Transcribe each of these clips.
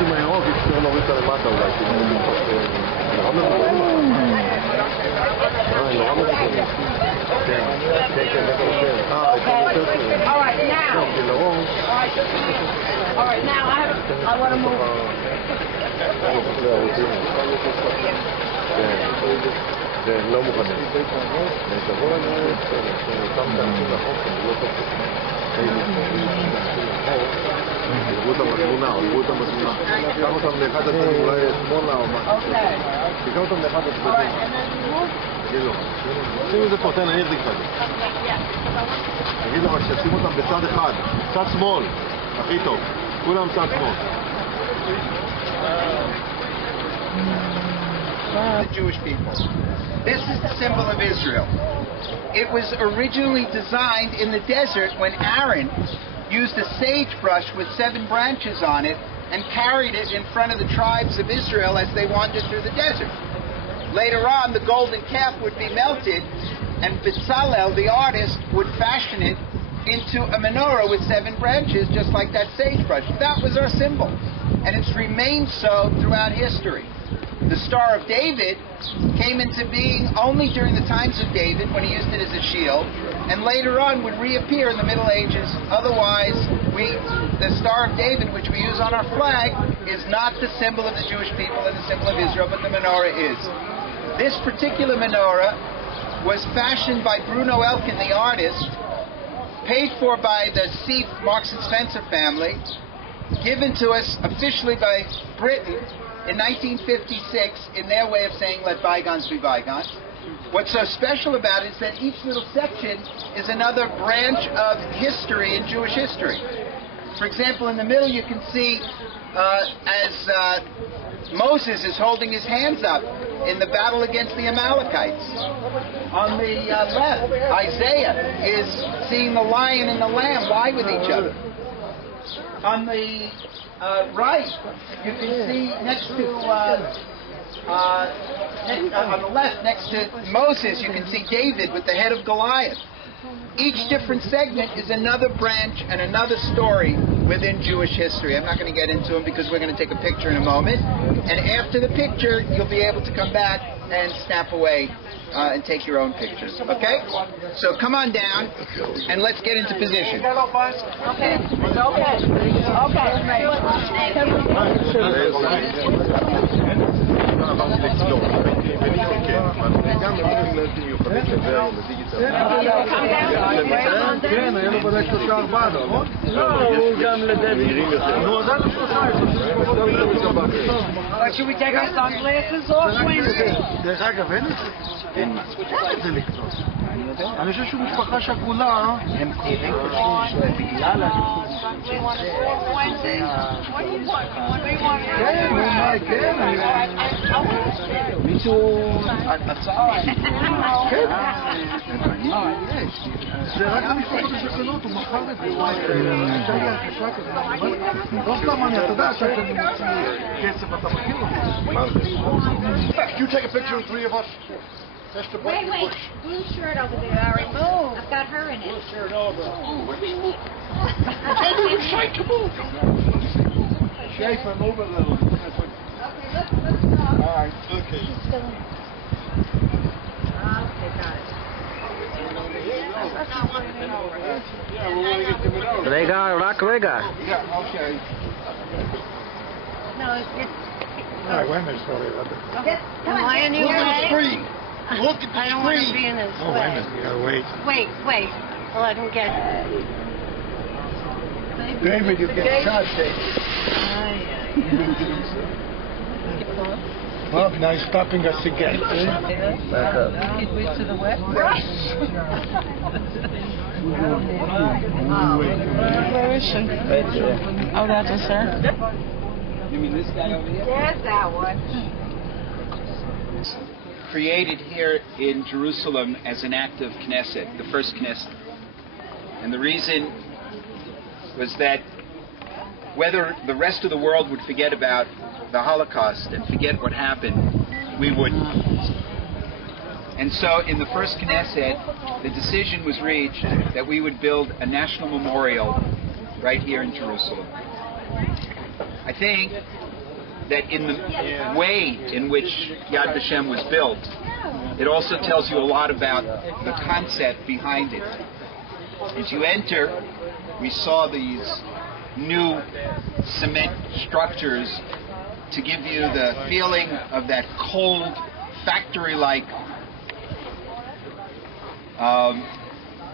עם הירוק, יצטרך להוריד אותה למטה אולי, כי נורא מבוגרים. נורא מבוגרים. כן, כן, כן, יותר טובים. All right, now I want to move. כן, לא מוכנים. תבוא לנו, שתם תעשו לחוק, לא טוב. תראו אותם בתמונה, תראו אותם בתמונה. תיקח אותם לאחד הצדדים, אולי שמאלה או משהו. תיקח אותם לאחד הצדדים. תגיד לו, שים את זה פה, תן, אני אחזיק את זה. תגיד לו רק שישים אותם בצד אחד, צד שמאל, הכי טוב. כולם צד שמאל. The Jewish people. This is the symbol of Israel. It was originally designed in the desert when Aaron used a sagebrush with 7 branches on it and carried it in front of the tribes of Israel as they wandered through the desert. Later on, the golden calf would be melted, and Bezalel, the artist, would fashion it into a menorah with 7 branches, just like that sagebrush. That was our symbol, and it's remained so throughout history. The Star of David came into being only during the times of David, when he used it as a shield, and later on would reappear in the Middle Ages. Otherwise, the Star of David, which we use on our flag, is not the symbol of the Jewish people and the symbol of Israel, but the menorah is. This particular menorah was fashioned by Bruno Elkin, the artist, paid for by the Seif Marks and Spencer family, given to us officially by Britain in 1956 in their way of saying, let bygones be bygones. What's so special about it is that each little section is another branch of history in Jewish history. For example, in the middle you can see as Moses is holding his hands up in the battle against the Amalekites. On the left, Isaiah is seeing the lion and the lamb lie with each other. On the right, you can see next to, on the left, next to Moses, you can see David with the head of Goliath. Each different segment is another branch and another story within Jewish history. I'm not going to get into them because we're going to take a picture in a moment. And after the picture, you'll be able to come back and snap away and take your own pictures. Okay? So come on down and let's get into position. Okay. Should we take our sunglasses off, Wednesday? אין מה. אני חושב שהוא משפחה שכולה. הם קוראים בגלל כן. מישהו הצעה. כן. זה רק המשפחות השכנות, הוא מכר את זה. לא סתם אני, אתה יודע שאתה מוציא כסף, אתה מכיר אותי. You take a picture of 3 of us. Wait, blue shirt over there, I removed. I've got her in it. Blue shirt over. Shake, come on. Shake, move a little. Okay, let's go. All right, okay. She's still in it. Okay, got it. Rega. Yeah, okay. No, it's All right, wait a minute, sorry about that. Am I in your way? Look at the screen. I don't want to be in this Oh, way. wait a minute, you gotta wait. Wait. I'll let him get David, you get shot, David. Well, now he's stopping us again. Back up. Keep it to the west. Where is she? Right there. Oh, that's just her. You mean this guy over here? There's that one. Created here in Jerusalem as an act of Knesset, the first Knesset. And the reason was that whether the rest of the world would forget about the Holocaust and forget what happened, we wouldn't. And so in the first Knesset, the decision was reached that we would build a national memorial right here in Jerusalem. I think that in the way in which Yad Vashem was built, it also tells you a lot about the concept behind it. As you enter, we saw these new cement structures to give you the feeling of that cold, factory-like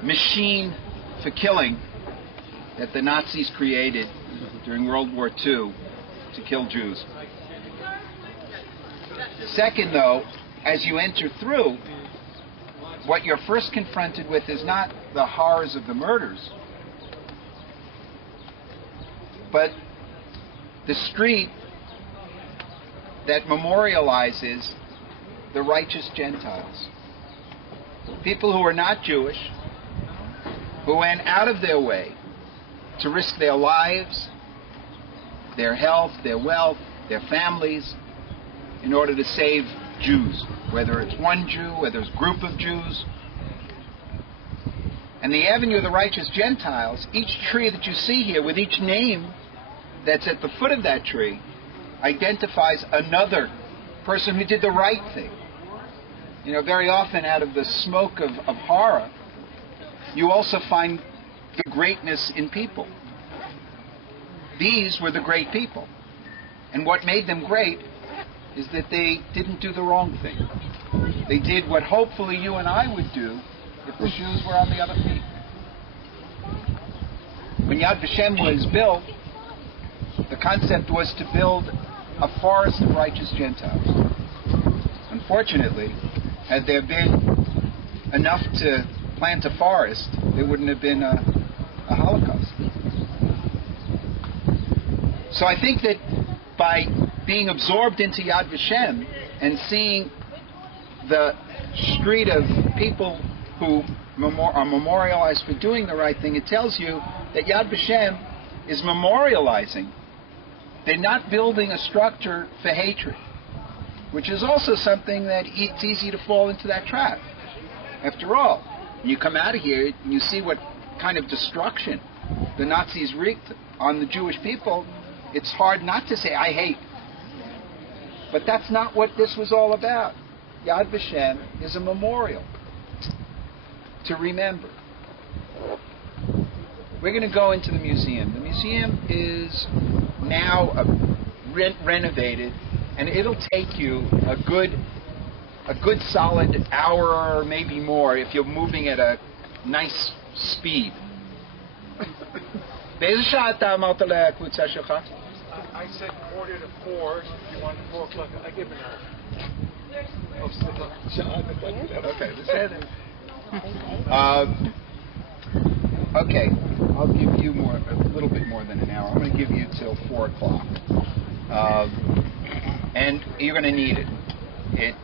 machine for killing that the Nazis created during World War II to kill Jews. Second, though, as you enter through, what you're first confronted with is not the horrors of the murders, but the street that memorializes the righteous Gentiles. People who are not Jewish, who went out of their way to risk their lives, their health, their wealth, their families, in order to save Jews, whether it's one Jew, whether it's a group of Jews. And the avenue of the righteous Gentiles, each tree that you see here, with each name that's at the foot of that tree, identifies another person who did the right thing. You know, very often out of the smoke of horror, you also find the greatness in people. These were the great people. And what made them great is that they didn't do the wrong thing. They did what hopefully you and I would do if the shoes were on the other feet. When Yad Vashem was built, the concept was to build a forest of righteous Gentiles. Unfortunately, had there been enough to plant a forest, there wouldn't have been a Holocaust. So I think that by being absorbed into Yad Vashem and seeing the street of people who are memorialized for doing the right thing, it tells you that Yad Vashem is memorializing. They're not building a structure for hatred, which is also something that it's easy to fall into that trap. After all, when you come out of here and you see what kind of destruction the Nazis wreaked on the Jewish people, it's hard not to say, I hate. But that's not what this was all about. Yad Vashem is a memorial to remember. We're going to go into the museum. The museum is now renovated, and it'll take you a good solid hour or maybe more if you're moving at a nice speed. I said 3:45. If you want 4 o'clock, I give an hour. Okay, okay, I'll give you a little bit more than an hour. I'm going to give you till 4 o'clock. And you're going to need it. It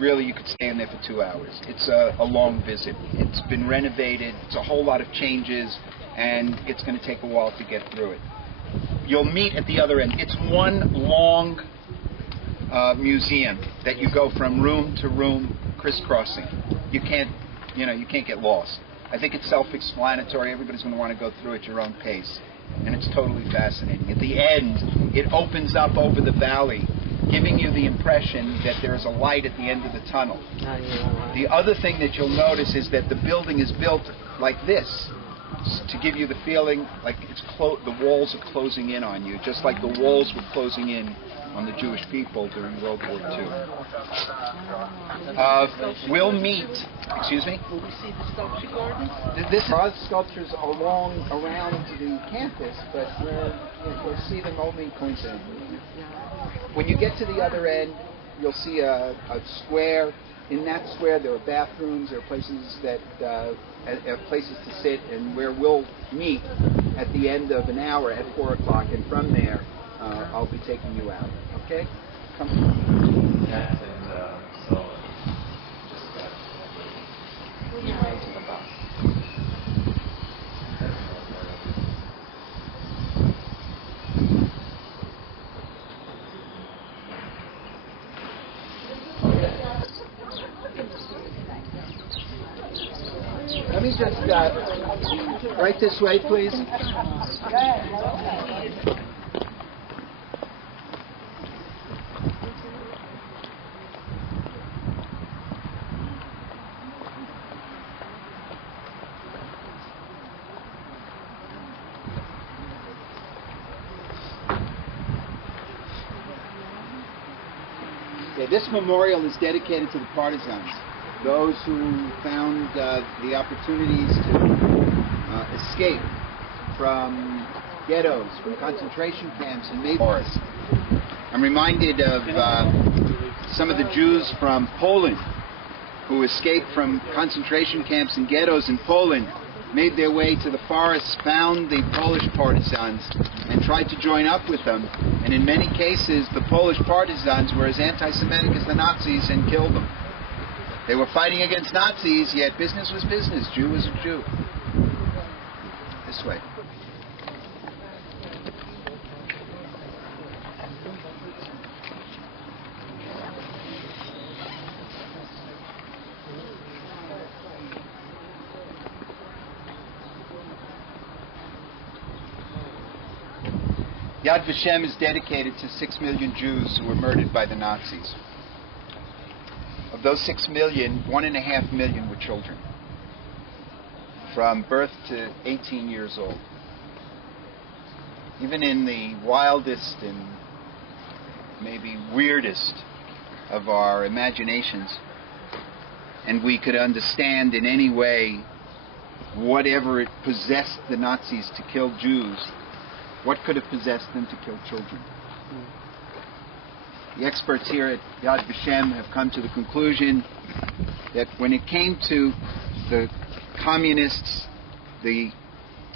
really, you could stay in there for 2 hours. It's a long visit. It's been renovated. It's a whole lot of changes, and it's going to take a while to get through it. You'll meet at the other end. It's one long museum that you go from room to room, crisscrossing. You can't get lost. I think it's self-explanatory. Everybody's going to want to go through at your own pace, and it's totally fascinating. At the end, it opens up over the valley, giving you the impression that there is a light at the end of the tunnel. The other thing that you'll notice is that the building is built like this, to give you the feeling like the walls are closing in on you, just like the walls were closing in on the Jewish people during World War II. We'll meet. Excuse me? Will we see the sculpture garden? This are sculptures around the campus, but you'll see them only coincidentally. When you get to the other end, you'll see a square. In that square, there are bathrooms. There are places places to sit, and where we'll meet at the end of an hour at 4 o'clock, and from there, I'll be taking you out. Okay? Come. Let me just right this way, please. Okay, this memorial is dedicated to the partisans, those who found the opportunities to escape from ghettos, from concentration camps and maybe forests. I'm reminded of some of the Jews from Poland who escaped from concentration camps and ghettos in Poland, made their way to the forests, found the Polish partisans, and tried to join up with them. And in many cases, the Polish partisans were as anti-Semitic as the Nazis and killed them. They were fighting against Nazis, yet business was business. Jew was a Jew. This way. Yad Vashem is dedicated to 6 million Jews who were murdered by the Nazis. Of those 6 million, 1.5 million were children, from birth to 18 years old. Even in the wildest and maybe weirdest of our imaginations, and we could understand in any way whatever it possessed the Nazis to kill Jews, what could have possessed them to kill children? The experts here at Yad Vashem have come to the conclusion that when it came to the communists, the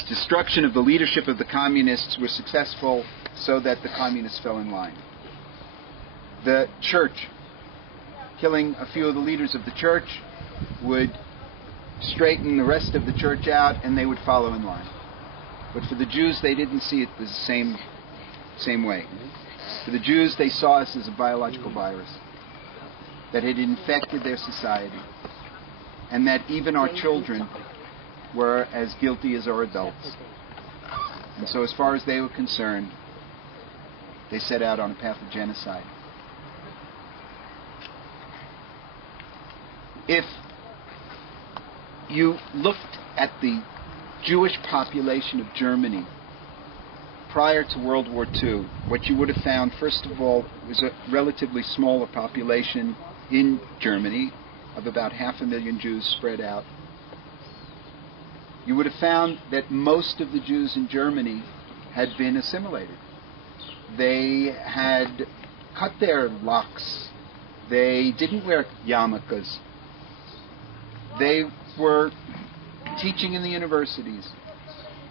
destruction of the leadership of the communists was successful so that the communists fell in line. The church, killing a few of the leaders of the church, would straighten the rest of the church out and they would follow in line. But for the Jews, they didn't see it the same way. For the Jews, they saw us as a biological virus that had infected their society, and that even our children were as guilty as our adults. And so as far as they were concerned, they set out on a path of genocide. If you looked at the Jewish population of Germany prior to World War II, what you would have found, first of all, was a relatively smaller population in Germany of about 500,000 Jews spread out. You would have found that most of the Jews in Germany had been assimilated. They had cut their locks. They didn't wear yarmulkes. They were teaching in the universities.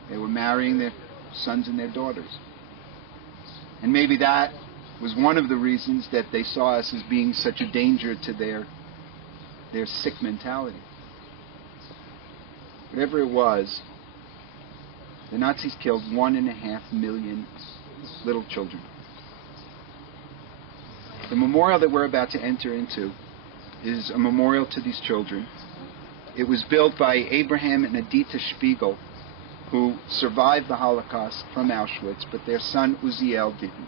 They were marrying their sons and their daughters. And maybe that was one of the reasons that they saw us as being such a danger to their sick mentality. Whatever it was, the Nazis killed 1.5 million little children. The memorial that we're about to enter into is a memorial to these children. It was built by Abraham and Edita Spiegel, who survived the Holocaust from Auschwitz, but their son Uziel didn't.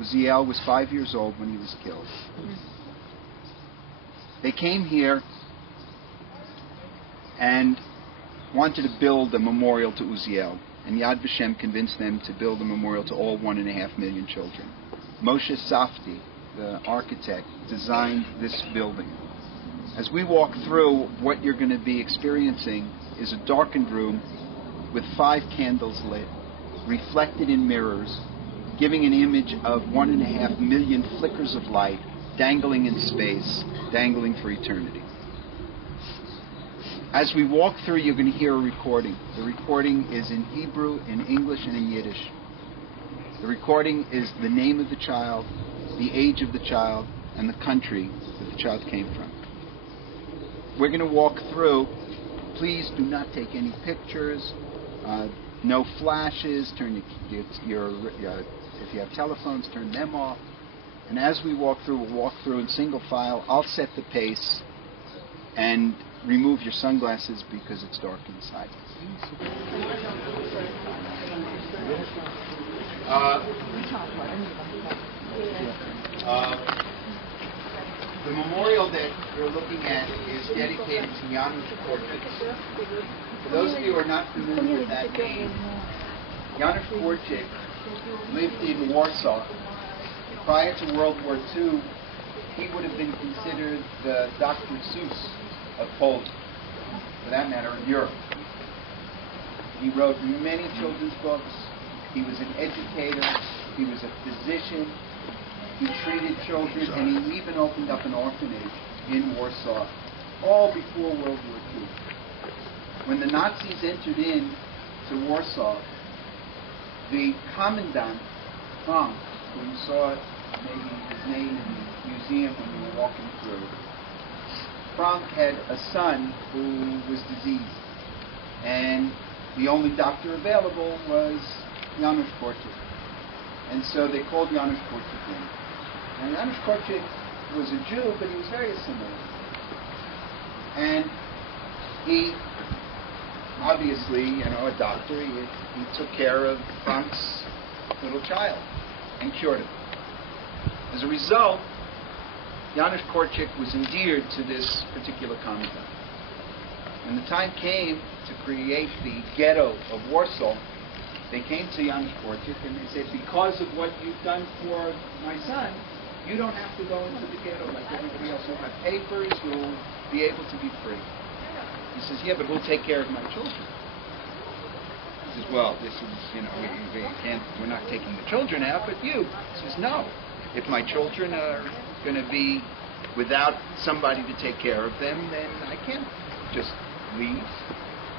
Uziel was 5 years old when he was killed. They came here and wanted to build a memorial to Uziel, and Yad Vashem convinced them to build a memorial to all 1.5 million children. Moshe Safdie, the architect, designed this building. As we walk through, what you're going to be experiencing is a darkened room with 5 candles lit, reflected in mirrors, giving an image of 1.5 million flickers of light dangling in space, dangling for eternity. As we walk through, you're going to hear a recording. The recording is in Hebrew, in English, and in Yiddish. The recording is the name of the child, the age of the child, and the country that the child came from. We're going to walk through. Please do not take any pictures, no flashes. Turn if you have telephones, turn them off. And as we walk through, we'll walk through in single file. I'll set the pace, and remove your sunglasses because it's dark inside. The memorial that you're looking at is dedicated to Janusz Korczak. For those of you who are not familiar with that name, Janusz Korczak lived in Warsaw. Prior to World War II, he would have been considered the Dr. Seuss of Poland, for that matter, in Europe. He wrote many children's books. He was an educator. He was a physician. He treated children, and he even opened up an orphanage in Warsaw, all before World War II. When the Nazis entered into Warsaw, the commandant, Frank, who you saw maybe his name in the museum when you were walking through, Frank had a son who was diseased, and the only doctor available was Janusz Korczak. And so they called Janusz Korczak in. And Janusz Korczak was a Jew, but he was very assimilated. And he, obviously, a doctor, he took care of Frank's little child and cured him. As a result, Janusz Korczak was endeared to this particular commandant. When the time came to create the ghetto of Warsaw, they came to Janusz Korczak and they said, because of what you've done for my son, you don't have to go into the ghetto like everybody else. You'll have papers, you'll be able to be free. He says, yeah, but who'll take care of my children? He says, well, this is, we can't, we're not taking the children out, but you. He says, no. If my children are going to be without somebody to take care of them, then I can't just leave.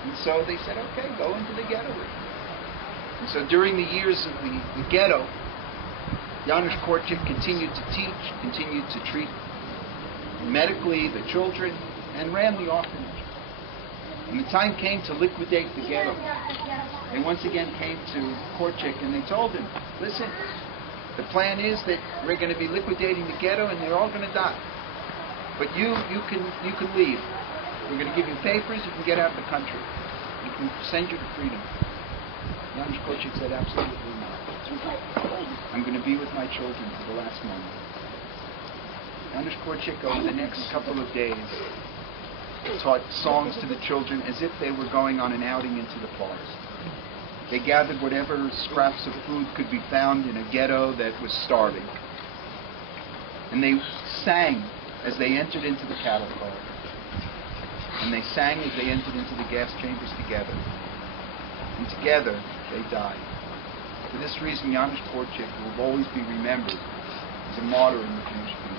And so they said, okay, go into the ghetto with me. And so during the years of the ghetto, Janusz Korczak continued to teach, continued to treat medically the children, and ran the orphanage. When the time came to liquidate the ghetto, they once again came to Korczak and they told him, listen, the plan is that we're going to be liquidating the ghetto and they're all going to die. But you can leave. We're going to give you papers, you can get out of the country. We can send you to freedom. Janusz Korczak said, absolutely not. I'm going to be with my children to the last moment. Janusz Korczak, over the next couple of days, taught songs to the children as if they were going on an outing into the forest. They gathered whatever scraps of food could be found in a ghetto that was starving. And they sang as they entered into the cattle car. And they sang as they entered into the gas chambers together. And together, they died. For this reason, Janusz Korczak will always be remembered as a martyr in the Jewish people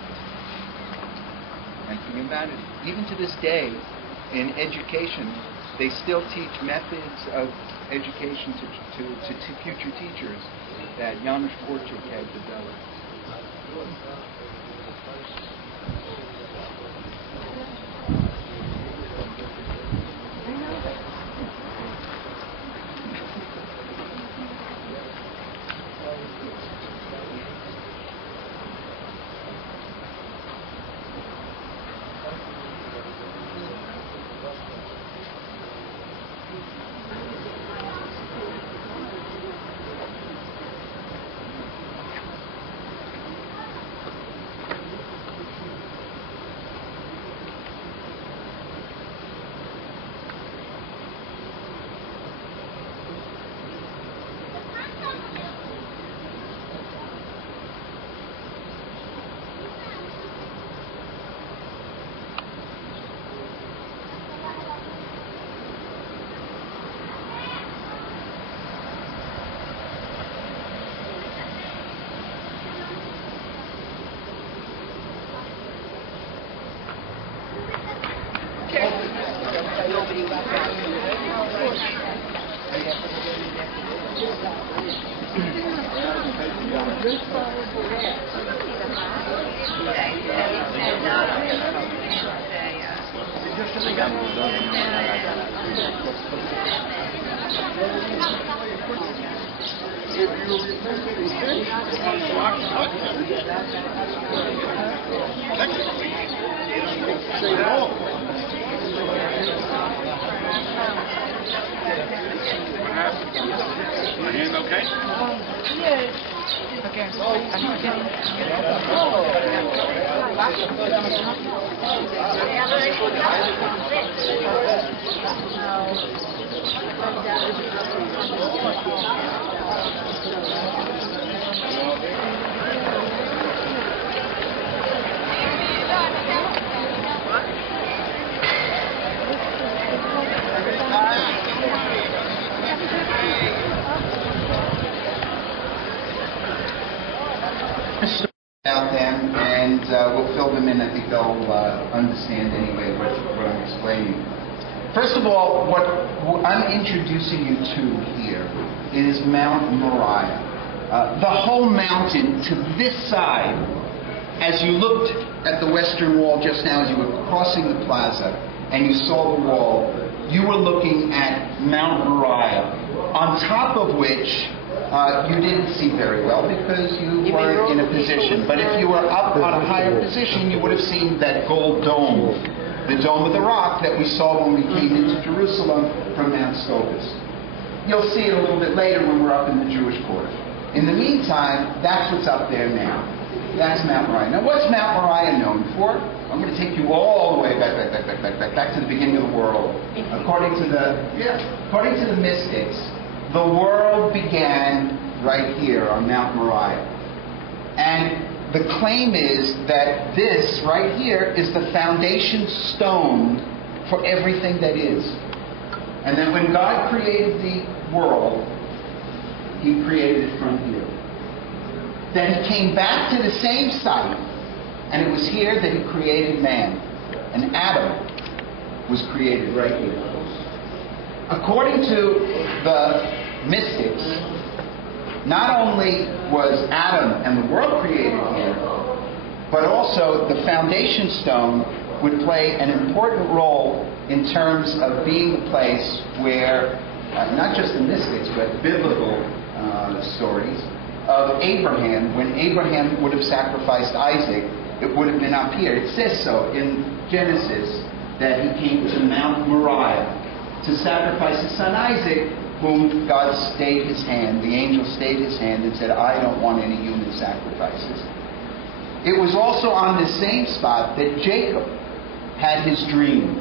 and for humanity. Even to this day, in education, they still teach methods of education to future teachers that Janusz Korczak had developed. about them, and we'll fill them in. I think they'll understand anyway what I'm explaining. First of all, what I'm introducing you to here is Mount Moriah. The whole mountain to this side, as you looked at the Western Wall just now, as you were crossing the plaza, and you saw the wall, you were looking at Mount Moriah, on top of which you didn't see very well because you weren't in a position. But if you were up on a higher position, you would have seen that gold dome, the Dome of the Rock that we saw when we came into Jerusalem from Mount Scopus. You'll see it a little bit later when we're up in the Jewish quarter. In the meantime, that's what's up there now. That's Mount Moriah. Now, what's Mount Moriah known for? I'm going to take you all the way back to the beginning of the world. According to the mystics, the world began right here on Mount Moriah. And the claim is that this right here is the foundation stone for everything that is. And that when God created the world, He created it from here. Then He came back to the same site, and it was here that He created man. And Adam was created right here. According to the mystics, not only was Adam and the world created here, but also the foundation stone would play an important role in terms of being the place where, not just the mystics, but biblical stories of Abraham, when Abraham would have sacrificed Isaac, it would have been up here. It says so in Genesis that he came to Mount Moriah to sacrifice his son Isaac, whom God stayed his hand, the angel stayed his hand and said, I don't want any human sacrifices. It was also on this same spot that Jacob had his dream.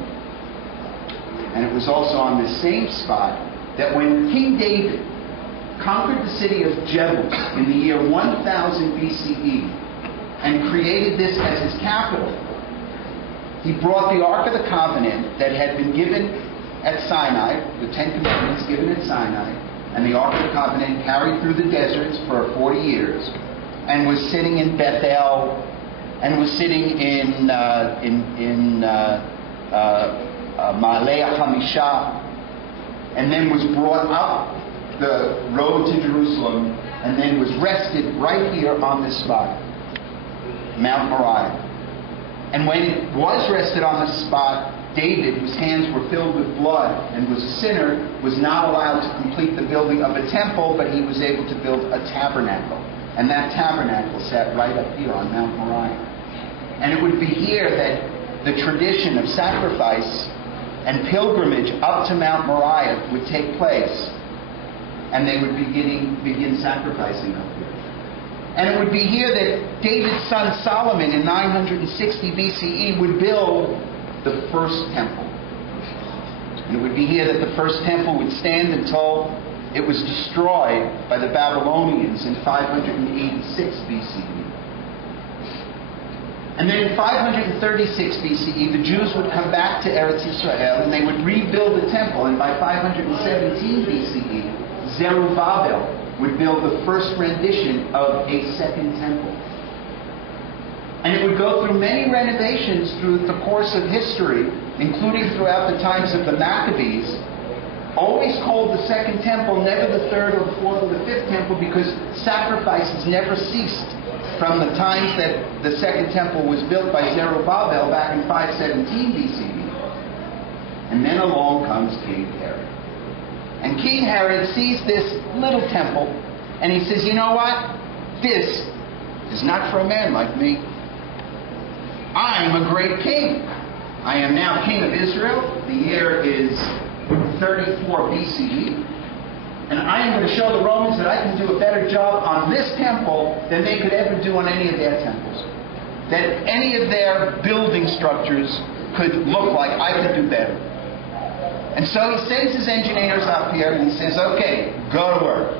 And it was also on this same spot that when King David conquered the city of Jebus in the year 1000 BCE and created this as his capital, he brought the Ark of the Covenant that had been given at Sinai, the Ten Commandments given at Sinai, and the Ark of the Covenant carried through the deserts for 40 years, and was sitting in Bethel, and was sitting in Ma'aleh HaMishah, and then was brought up the road to Jerusalem, and then was rested right here on this spot, Mount Moriah. And when it was rested on this spot, David, whose hands were filled with blood and was a sinner, was not allowed to complete the building of a temple, but he was able to build a tabernacle. And that tabernacle sat right up here on Mount Moriah. And it would be here that the tradition of sacrifice and pilgrimage up to Mount Moriah would take place. And they would begin sacrificing up here. And it would be here that David's son Solomon in 960 BCE would build the first temple. And it would be here that the first temple would stand until it was destroyed by the Babylonians in 586 BCE. And then in 536 BCE, the Jews would come back to Eretz Israel and they would rebuild the temple. And by 517 BCE, Zerubbabel would build the first rendition of a second temple. And it would go through many renovations through the course of history, including throughout the times of the Maccabees, always called the second temple, never the third or the fourth or the fifth temple, because sacrifices never ceased from the times that the second temple was built by Zerubbabel back in 517 BCE. And then along comes King Herod. And King Herod sees this little temple, and he says, you know what? This is not for a man like me. I'm a great king. I am now king of Israel. The year is 34 BCE. And I am going to show the Romans that I can do a better job on this temple than they could ever do on any of their temples. That any of their building structures could look like I could do better. And so he sends his engineers up here and he says, okay, go to work.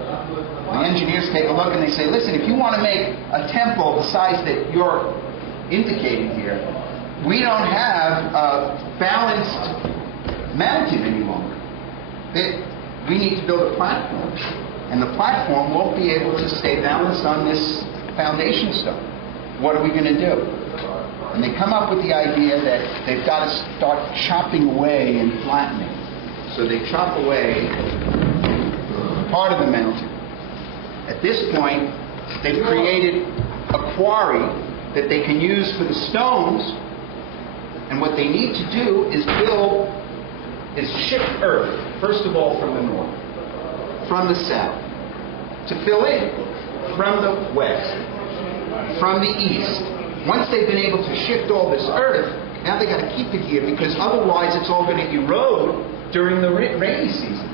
The engineers take a look and they say, listen, if you want to make a temple the size that you're indicating here, we don't have a balanced mountain any longer. We need to build a platform. And the platform won't be able to stay balanced on this foundation stone. What are we going to do? And they come up with the idea that they've got to start chopping away and flattening. So they chop away part of the mountain. At this point, they've created a quarry that they can use for the stones. And what they need to do is shift earth, first of all from the north, from the south, to fill in, from the west, from the east. Once they've been able to shift all this earth, now they got to keep it here because otherwise it's all going to erode during the rainy season.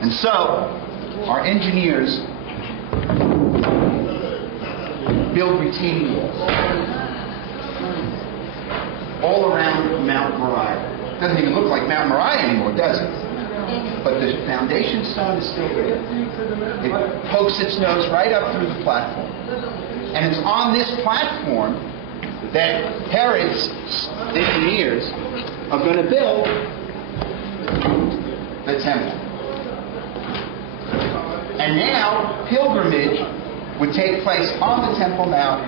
And so, our engineers build retaining walls all around Mount Moriah. Doesn't even look like Mount Moriah anymore, does it? But the foundation stone is still there. It pokes its nose right up through the platform. And it's on this platform that Herod's engineers are going to build the temple. And now pilgrimage would take place on the Temple Mount.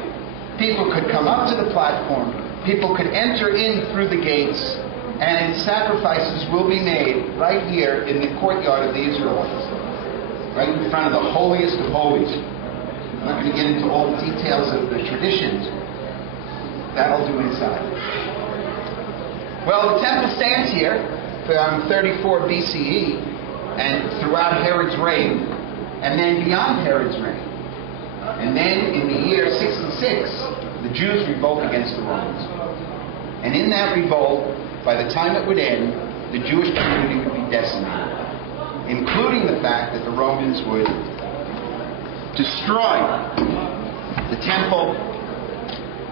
People could come up to the platform. People could enter in through the gates. And sacrifices will be made right here in the courtyard of the Israelites. Right in front of the holiest of holies. I'm not going to get into all the details of the traditions. That'll do inside. Well, the temple stands here from 34 BCE and throughout Herod's reign, and then beyond Herod's reign. And then in the year 66, the Jews revolt against the Romans. And in that revolt, by the time it would end, the Jewish community would be decimated, including the fact that the Romans would destroy the temple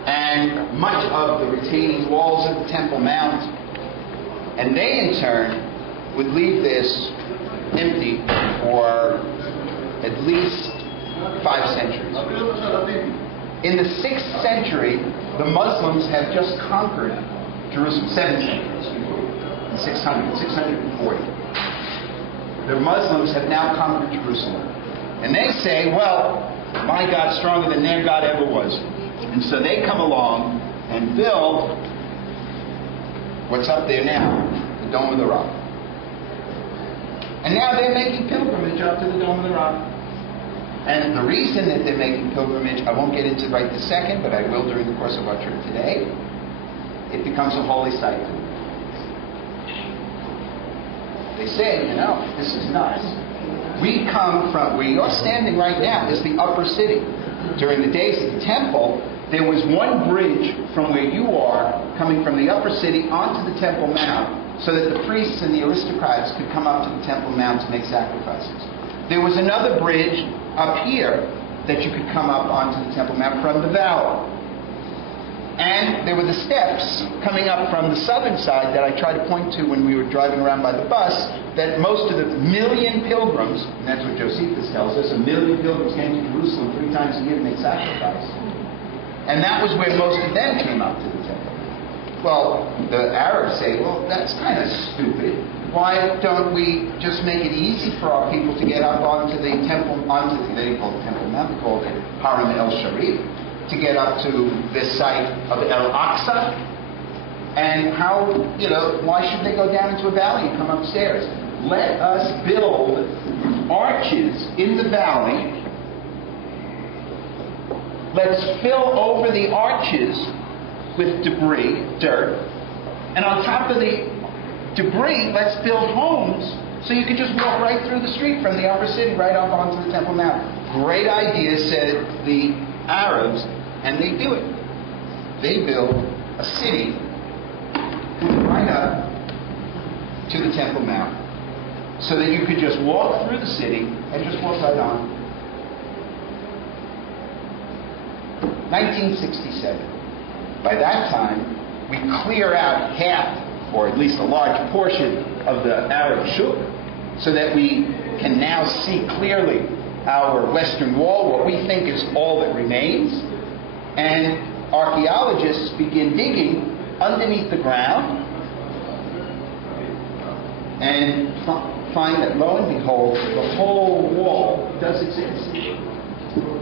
and much of the retaining walls of the Temple Mount. And they, in turn, would leave this empty for at least 5 centuries. In the 6th century, the Muslims have just conquered Jerusalem. 7 centuries. In 640. The Muslims have now conquered Jerusalem. And they say, well, my God's stronger than their God ever was. And so they come along and build what's up there now, the Dome of the Rock. And now they're making pilgrimage up to the Dome of the Rock. And the reason that they're making pilgrimage, I won't get into right this second, but I will during the course of our trip today. It becomes a holy site to them. They say, this is nuts. We come from where you're standing right now is the upper city. During the days of the temple, there was one bridge from where you are coming from the upper city onto the Temple Mount so that the priests and the aristocrats could come up to the Temple Mount to make sacrifices. There was another bridge up here that you could come up onto the Temple Mount from the valley. And there were the steps coming up from the southern side that I tried to point to when we were driving around by the bus, that most of the 1,000,000 pilgrims, and that's what Josephus tells us, 1,000,000 pilgrims came to Jerusalem 3 times a year to make sacrifice. And that was where most of them came up to the temple. Well, the Arabs say, well, that's kind of stupid. Why don't we just make it easy for our people to get up onto the temple, they didn't call it the Temple Mount, they called it Haram el-Sharif, to get up to this site of El-Aqsa. And how, why should they go down into a valley and come upstairs? Let us build arches in the valley. Let's fill over the arches with debris, dirt. And on top of the debris, let's build homes so you can just walk right through the street from the upper city right up onto the Temple Mount. Great idea, said the Arabs, and they do it. They build a city right up to the Temple Mount so that you could just walk through the city and just walk right on. 1967. By that time, we clear out half, or at least a large portion, of the Arab shuk so that we can now see clearly our Western Wall, what we think is all that remains. And archaeologists begin digging underneath the ground and find that, lo and behold, the whole wall does exist.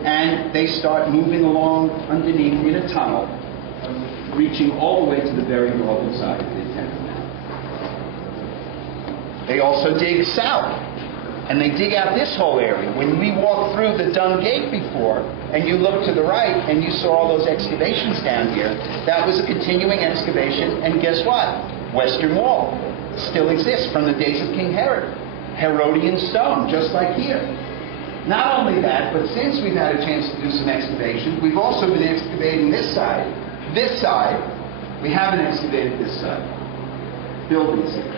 And they start moving along underneath in a tunnel, reaching all the way to the very northern side of the Temple Mount. They also dig south, and they dig out this whole area. When we walked through the Dung Gate before, and you looked to the right, and you saw all those excavations down here, that was a continuing excavation, and guess what? Western Wall still exists from the days of King Herod. Herodian stone, just like here. Not only that, but since we've had a chance to do some excavation, we've also been excavating this side. This side, we haven't excavated this side. Buildings here.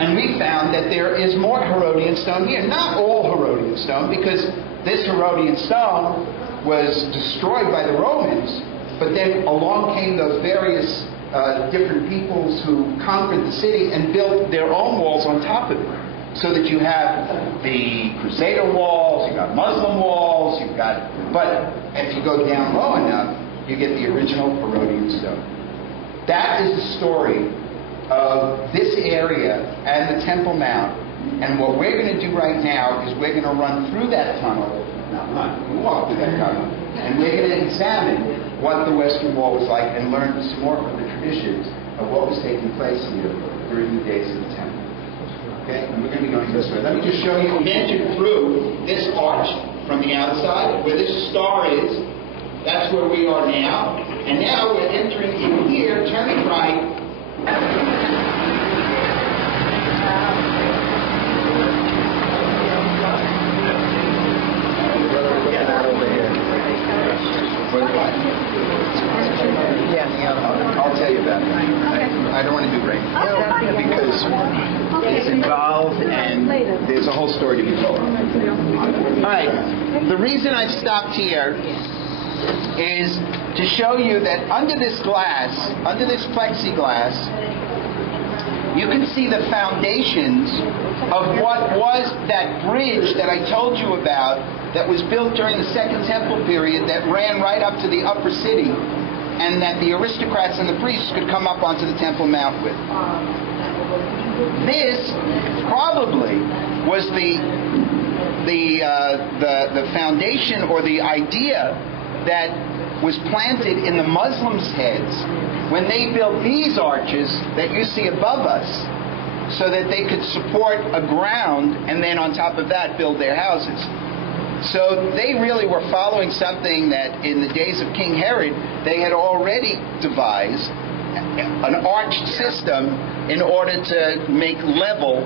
And we found that there is more Herodian stone here. Not all Herodian stone, because this Herodian stone was destroyed by the Romans, but then along came those various different peoples who conquered the city and built their own walls on top of it. So that you have the Crusader walls, you've got Muslim walls, but if you go down low enough, you get the original Herodian stone. That is the story of this area and the Temple Mount. And what we're going to do right now is we're going to run through that tunnel. We walk through that tunnel. And we're going to examine what the Western Wall was like and learn some more from the traditions of what was taking place here during the days of the Temple. Okay, and we're going to be going this way. Let me just show you. Imagine through this arch from the outside, where this star is. That's where we are now. And now we're entering in here, turning right. I'll tell you about it. I don't want to do right now because it's involved and there's a whole story to be told. All right. The reason I've stopped here is to show you that under this glass, under this plexiglass, you can see the foundations of what was that bridge that I told you about that was built during the Second Temple period that ran right up to the upper city, and that the aristocrats and the priests could come up onto the Temple Mount with. This probably was the foundation or the idea that was planted in the Muslims' heads when they built these arches that you see above us, so that they could support a ground and then on top of that build their houses. So they really were following something that in the days of King Herod they had already devised, an arched system in order to make level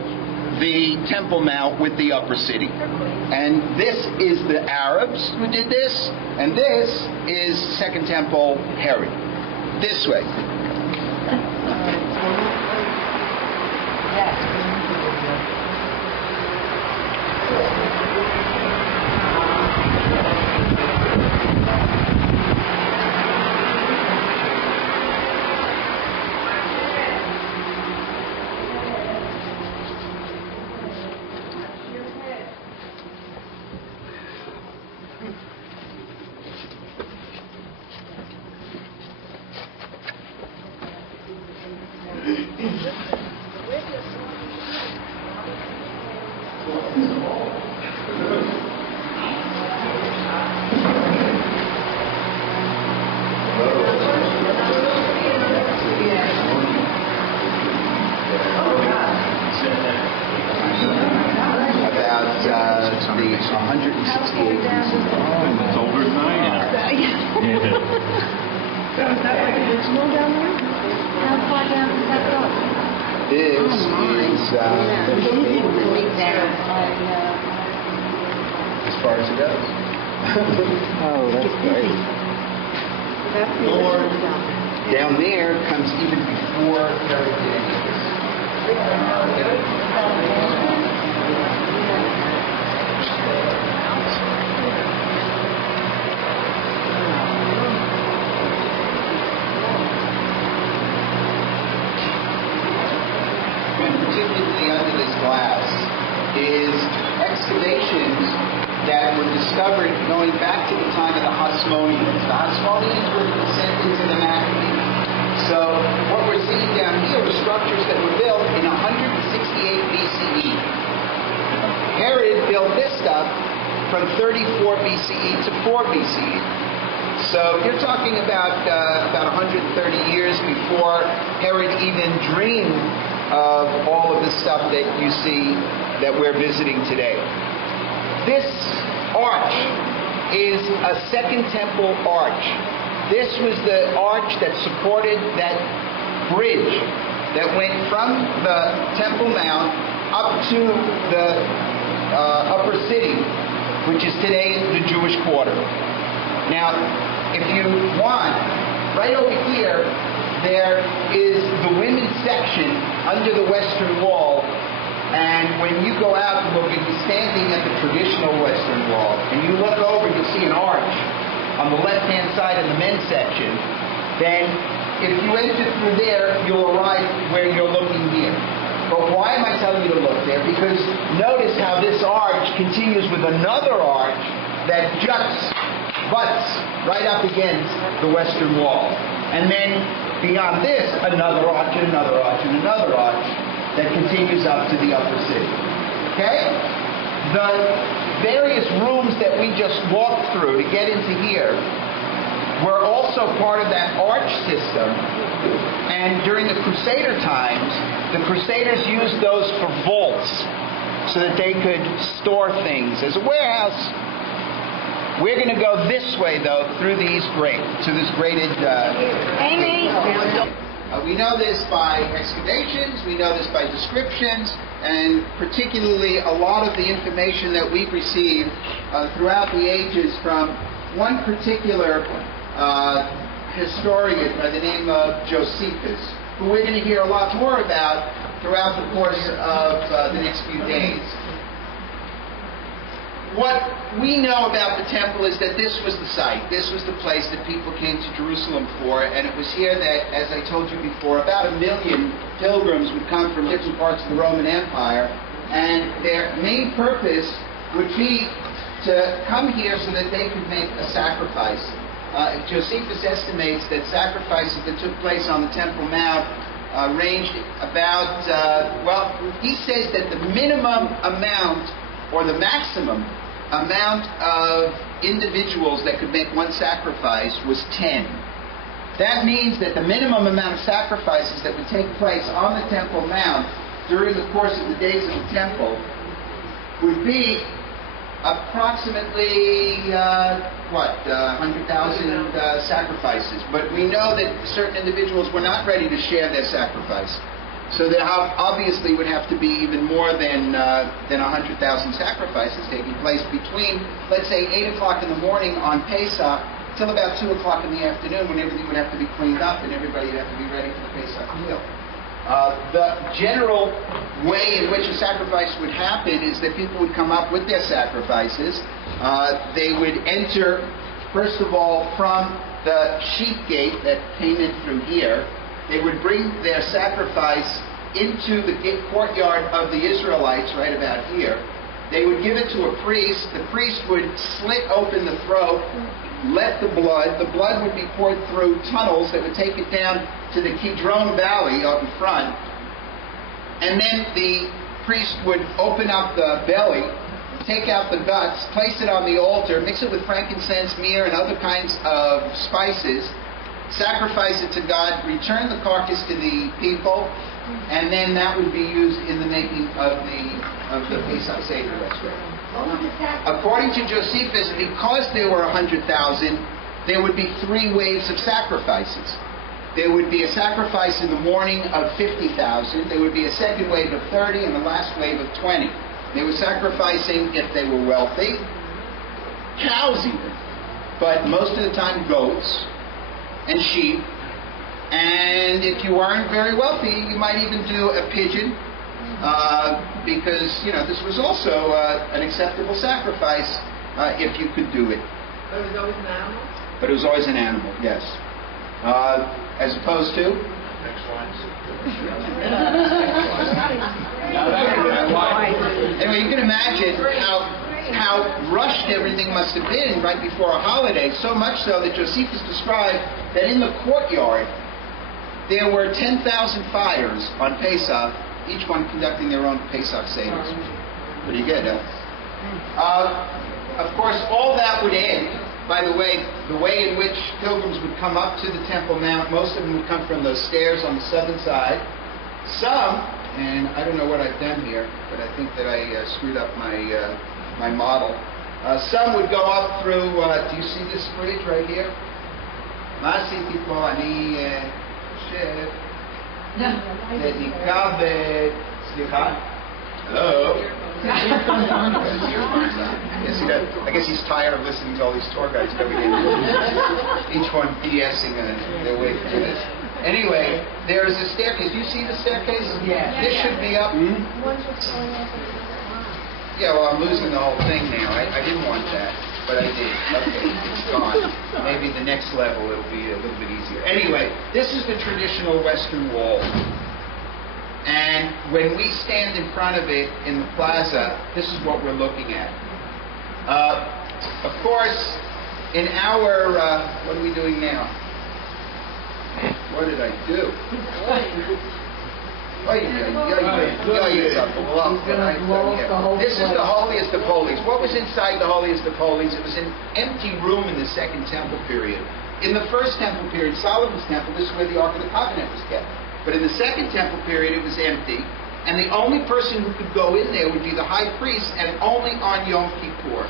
the Temple Mount with the upper city. And this is the Arabs who did this, and this is Second Temple Herod. This way. As far as it goes. Oh, that's great. Lord, down there comes even before Herod did any of this. And particularly under this glass is excavations that were discovered going back to the time of the Hasmoneans. The Hasmoneans were the descendants of the Maccabees. So what we're seeing down here are structures that were built in 168 BCE. Herod built this stuff from 34 BCE to 4 BCE. So you're talking about 130 years before Herod even dreamed of all of the stuff that you see that we're visiting today. This arch is a Second Temple arch. This was the arch that supported that bridge that went from the Temple Mount up to the upper city, which is today the Jewish quarter. Now, if you want, right over here, there is the women's section under the Western Wall, and when you go out and look, you'll be standing at the traditional Western Wall, and you look over, you'll see an arch on the left-hand side of the men's section. Then, if you enter through there, you'll arrive where you're looking here. But why am I telling you to look there? Because notice how this arch continues with another arch that butts right up against the Western Wall. And then beyond this, another arch and another arch and another arch that continues up to the upper city. Okay? The various rooms that we just walked through to get into here were also part of that arch system. And during the Crusader times, the Crusaders used those for vaults so that they could store things as a warehouse. We're going to go this way, though, through these graded... we know this by excavations, we know this by descriptions, and particularly a lot of the information that we've received throughout the ages from one particular historian by the name of Josephus, who we're going to hear a lot more about throughout the course of the next few days. What we know about the temple is that this was the site. This was the place that people came to Jerusalem for, and it was here that, as I told you before, about 1 million pilgrims would come from different parts of the Roman Empire, and their main purpose would be to come here so that they could make a sacrifice. Josephus estimates that sacrifices that took place on the Temple Mount ranged about, he says that the minimum amount or the maximum amount of individuals that could make one sacrifice was 10. That means that the minimum amount of sacrifices that would take place on the Temple Mount during the course of the days of the temple would be approximately 100,000 sacrifices. But we know that certain individuals were not ready to share their sacrifice. So there obviously would have to be even more than 100,000 sacrifices taking place between, let's say, 8 o'clock in the morning on Pesach till about 2 o'clock in the afternoon, when everything would have to be cleaned up and everybody would have to be ready for the Pesach meal. The general way in which a sacrifice would happen is that people would come up with their sacrifices. They would enter, first of all, from the sheep gate that came in through here. They would bring their sacrifice into the courtyard of the Israelites right about here. They would give it to a priest. The priest would slit open the throat, let the blood would be poured through tunnels that would take it down to the Kidron Valley out in front. And then the priest would open up the belly, take out the guts, place it on the altar, mix it with frankincense, myrrh, and other kinds of spices, sacrifice it to God, return the carcass to the people, and then that would be used in the making of the Pesach Seder. According to Josephus, because there were 100,000, there would be 3 waves of sacrifices. There would be a sacrifice in the morning of 50,000. There would be a second wave of 30, and the last wave of 20. They were sacrificing, if they were wealthy, cows even, but most of the time goats and sheep, and if you aren't very wealthy, you might even do a pigeon, because this was also an acceptable sacrifice if you could do it. But it was always an animal? But it was always an animal, yes. As opposed to? Anyway, you can imagine how rushed everything must have been right before a holiday, so much so that Josephus described that in the courtyard there were 10,000 fires on Pesach, each one conducting their own Pesach Seders. Pretty good, huh? Of course, all that would end. By the way in which pilgrims would come up to the Temple Mount, most of them would come from those stairs on the southern side. Some, and I don't know what I've done here, but I think that I screwed up my model. Some would go up through, do you see this bridge right here? Hello? I guess he's tired of listening to all these tour guides coming in. Each one BSing their way through this. Anyway, there is a staircase. Do you see the staircase? Yeah. This should be up. Yeah, well, I'm losing the whole thing now. I didn't want that, but I did. Okay, it's gone. Maybe the next level it'll be a little bit easier. Anyway, this is the traditional Western Wall. And when we stand in front of it in the plaza, this is what we're looking at. Of course, in our... what are we doing now? What did I do? This is the holiest of holies. What was inside the holiest of holies? It was an empty room in the Second Temple period. In the First Temple period, Solomon's Temple, this is where the Ark of the Covenant was kept. But in the Second Temple period, it was empty, and the only person who could go in there would be the high priest, and only on Yom Kippur.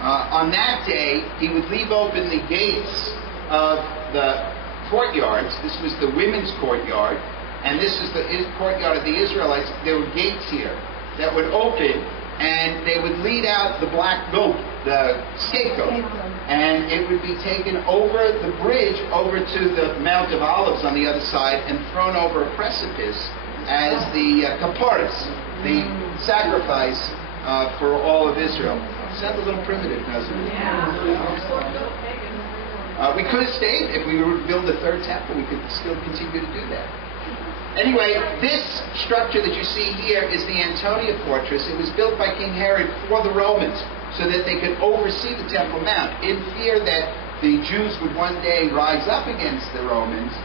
On that day, he would leave open the gates of the courtyards. This was the women's courtyard, and this is the courtyard of the Israelites. There were gates here that would open, and they would lead out the black goat, the scapegoat, and it would be taken over the bridge over to the Mount of Olives on the other side and thrown over a precipice as the kaparis, the sacrifice for all of Israel. Sounds a little primitive, doesn't it? We could have stayed. If we were to build a third temple, we could still continue to do that. Anyway, this structure that you see here is the Antonia Fortress. It was built by King Herod for the Romans so that they could oversee the Temple Mount. In fear that the Jews would one day rise up against the Romans,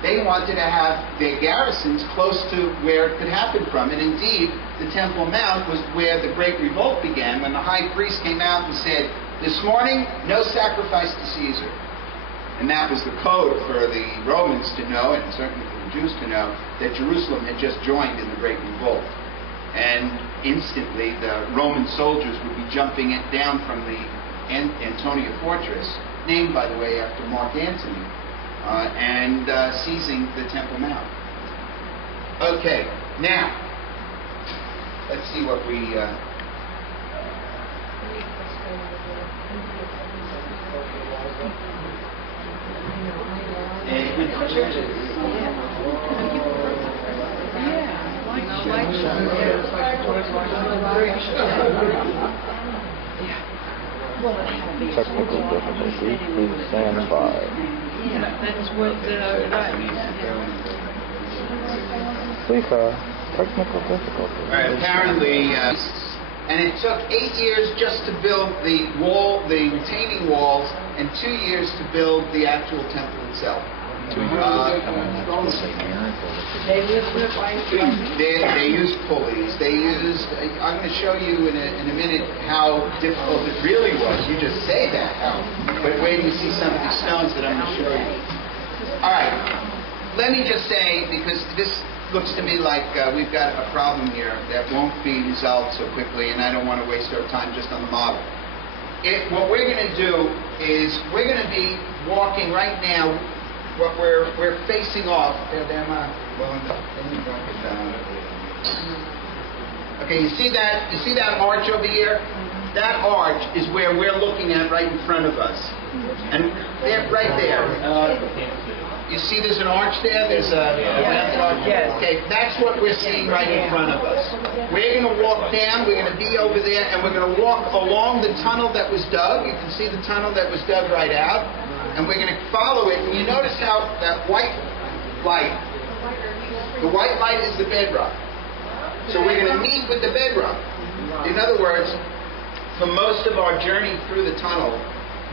they wanted to have their garrisons close to where it could happen from. And indeed, the Temple Mount was where the Great Revolt began, when the high priest came out and said, "This morning, no sacrifice to Caesar." And that was the code for the Romans to know, and certainly for the Jews to know, that Jerusalem had just joined in the Great Revolt. And instantly the Roman soldiers would be jumping down from the Antonia Fortress, named, by the way, after Mark Antony, and seizing the Temple Mount. Okay, now, let's see what we... Any good pictures? Technical difficulty, please stand by. That's what Lisa, technical difficulty. All right, apparently, and it took 8 years just to build the wall, the retaining walls, and 2 years to build the actual temple itself. They used pulleys. They used. I'm going to show you in a minute how difficult it really was. You just say that, but wait till you see some of these stones that I'm going to show you. All right. Let me just say, because this looks to me like we've got a problem here that won't be resolved so quickly, and I don't want to waste our time just on the model. What we're going to do is we're going to be walking right now. What we're facing off. Okay, you see that arch over here? That arch is where we're looking at right in front of us, and there, right there. You see there's an arch there? There's a rounded arch? Yes. Okay, that's what we're seeing right in front of us. We're going to walk down, we're going to be over there, and we're going to walk along the tunnel that was dug. You can see the tunnel that was dug right out. And we're going to follow it. And you notice how that white light, the white light is the bedrock. So we're going to meet with the bedrock. In other words, for most of our journey through the tunnel,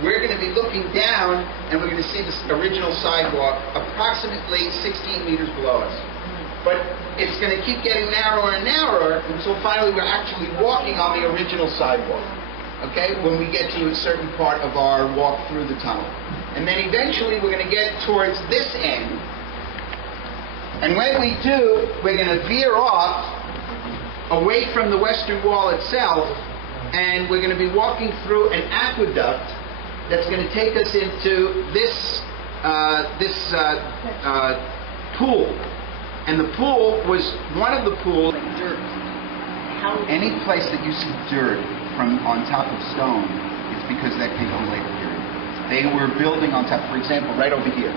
we're going to be looking down and we're going to see this original sidewalk approximately 16 meters below us. But it's going to keep getting narrower and narrower until finally we're actually walking on the original sidewalk. okay, when we get to a certain part of our walk through the tunnel. And then eventually we're going to get towards this end. And when we do, we're going to veer off away from the Western Wall itself, and we're going to be walking through an aqueduct that's going to take us into this pool. And the pool was one of the pools. Any place that you see dirt from on top of stone, it's because that came from a later period. They were building on top. For example, right over here.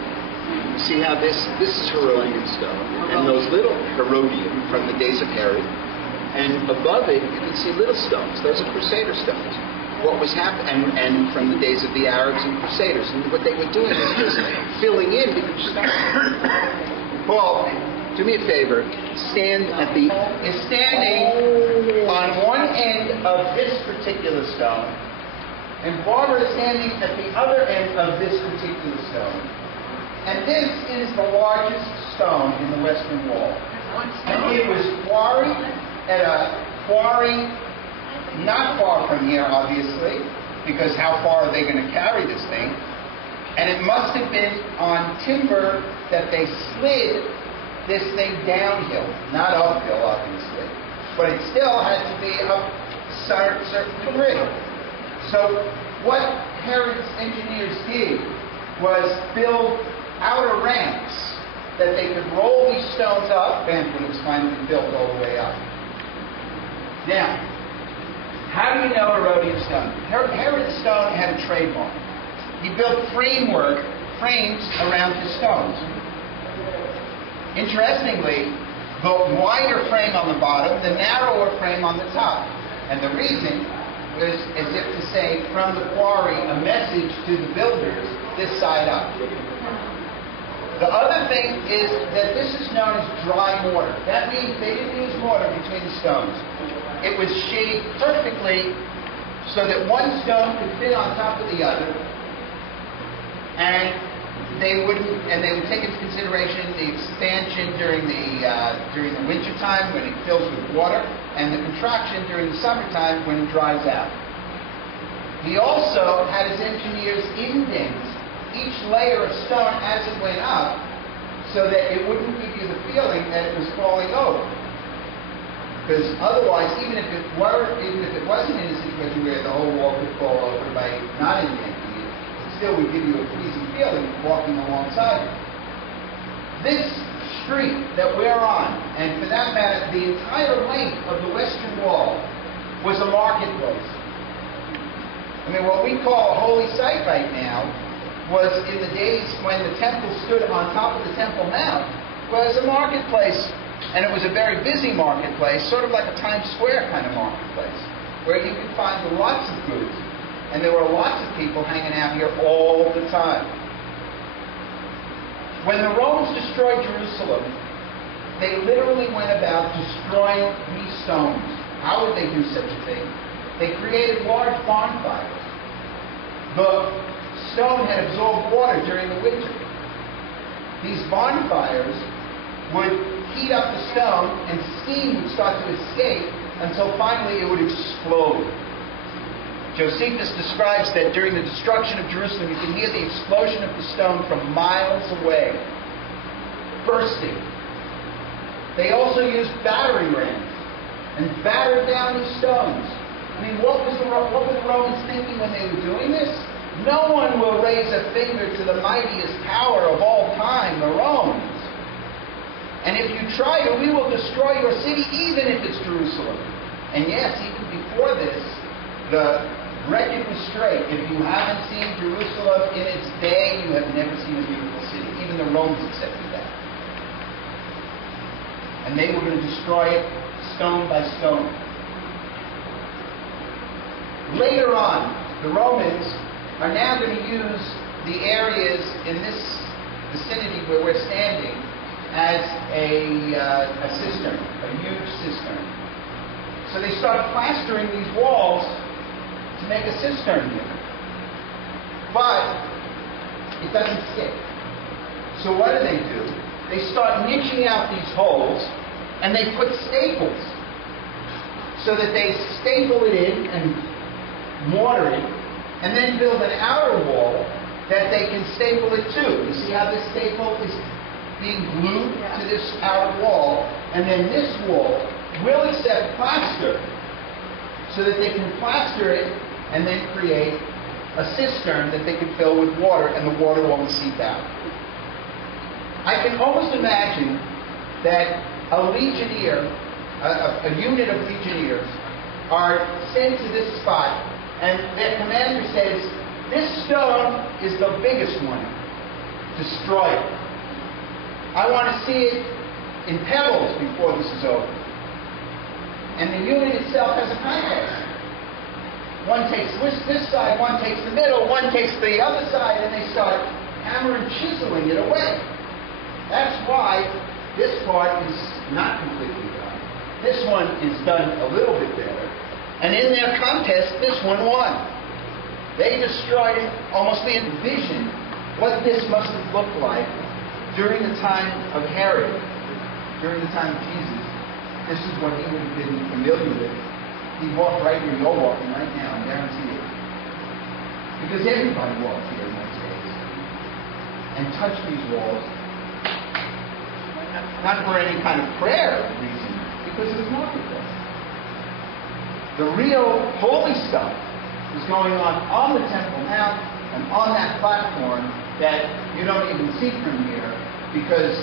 See how this is Herodian stone, and those little Herodian from the days of Herod. And above it, you can see little stones. Those are Crusader stones. What was happening, and from the days of the Arabs and Crusaders, and what they were doing was just filling in different stones. Paul, do me a favor. Is standing on one end of this particular stone, and Barbara is standing at the other end of this particular stone. And this is the largest stone in the Western Wall. And it was quarried at a quarry not far from here, obviously, because how far are they going to carry this thing? And it must have been on timber that they slid this thing downhill, not uphill, obviously, but it still had to be up a certain degree. So what Herod's engineers did was build outer ramps that they could roll these stones up, and when it was finally built all the way up. Now, how do you know Herodian stone? Herod's stone had a trademark. He built frames around his stones. Interestingly, the wider frame on the bottom, the narrower frame on the top. And the reason was as if to say from the quarry a message to the builders, this side up. The other thing is that this is known as dry mortar. That means they didn't use mortar between the stones. It was shaped perfectly so that one stone could fit on top of the other, and they would take into consideration the expansion during the winter time when it fills with water, and the contraction during the summertime when it dries out. He also had his engineers indent each layer of stone as it went up, so that it wouldn't give you the feeling that it was falling over. Because otherwise, even if it wasn't in a situation where the whole wall could fall over by not indenting it, it still would give you a pleasing feeling walking alongside it. This street that we're on, and for that matter, the entire length of the Western Wall, was a marketplace. I mean, what we call a holy site right now was in the days when the temple stood on top of the Temple Mount, was a marketplace. And it was a very busy marketplace, sort of like a Times Square kind of marketplace, where you could find lots of goods. And there were lots of people hanging out here all the time. When the Romans destroyed Jerusalem, they literally went about destroying these stones. How would they do such a thing? They created large bonfires. The stone had absorbed water during the winter. These bonfires would heat up the stone, and steam would start to escape until finally it would explode. Josephus describes that during the destruction of Jerusalem, you can hear the explosion of the stone from miles away, bursting. They also used battering rams and battered down these stones. I mean, what were the Romans thinking when they were doing this? No one will raise a finger to the mightiest power of all time, the Romans. And if you try to, we will destroy your city, even if it's Jerusalem. And yes, even before this, the record was straight. If you haven't seen Jerusalem in its day, you have never seen a beautiful city. Even the Romans accepted that. And they were going to destroy it stone by stone. Later on, the Romans are now going to use the areas in this vicinity where we're standing as a cistern, a huge cistern. So they start plastering these walls to make a cistern here. But it doesn't stick. So what do? They start niching out these holes, and they put staples so that they staple it in and mortar it, and then build an outer wall that they can staple it to. You see how this staple is being glued to this outer wall, and then this wall will accept plaster so that they can plaster it and then create a cistern that they can fill with water, and the water won't seep out. I can almost imagine that a legionnaire, a unit of legionnaires, are sent to this spot, and their commander says, "This stone is the biggest one. Destroy it. I want to see it in pebbles before this is over." And the unit itself has a contest. One takes this side, one takes the middle, one takes the other side, and they start hammer and chiseling it away. That's why this part is not completely done. This one is done a little bit better. And in their contest, this one won. They destroyed it, almost they envisioned what this must have looked like during the time of Herod, during the time of Jesus. This is what he would have been familiar with. He walked right where you're walking right now, I guarantee it. Because everybody walked here in those days and touched these walls. Not for any kind of prayer reason, because it was marketplace. The real holy stuff is going on the Temple Mount and on that platform that you don't even see from here, because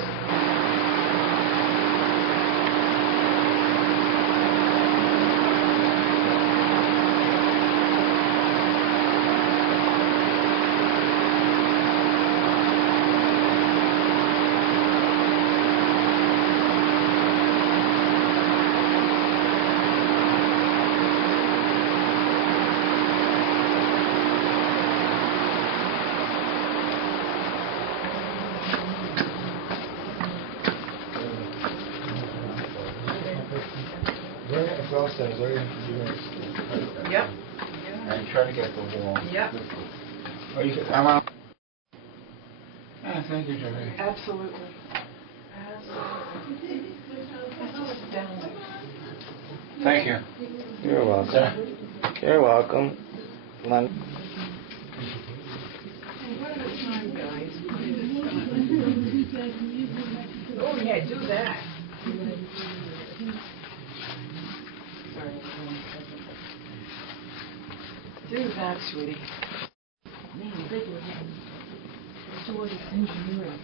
Yep. and try to get the wall. Yep. I want. Thank you, Jerry. Absolutely. Absolutely. That's just astounding. Thank you. You're welcome. Sir. You're welcome. What a time, guys. Oh, yeah, do that. Do that, sweetie. Man, big one. George engineering.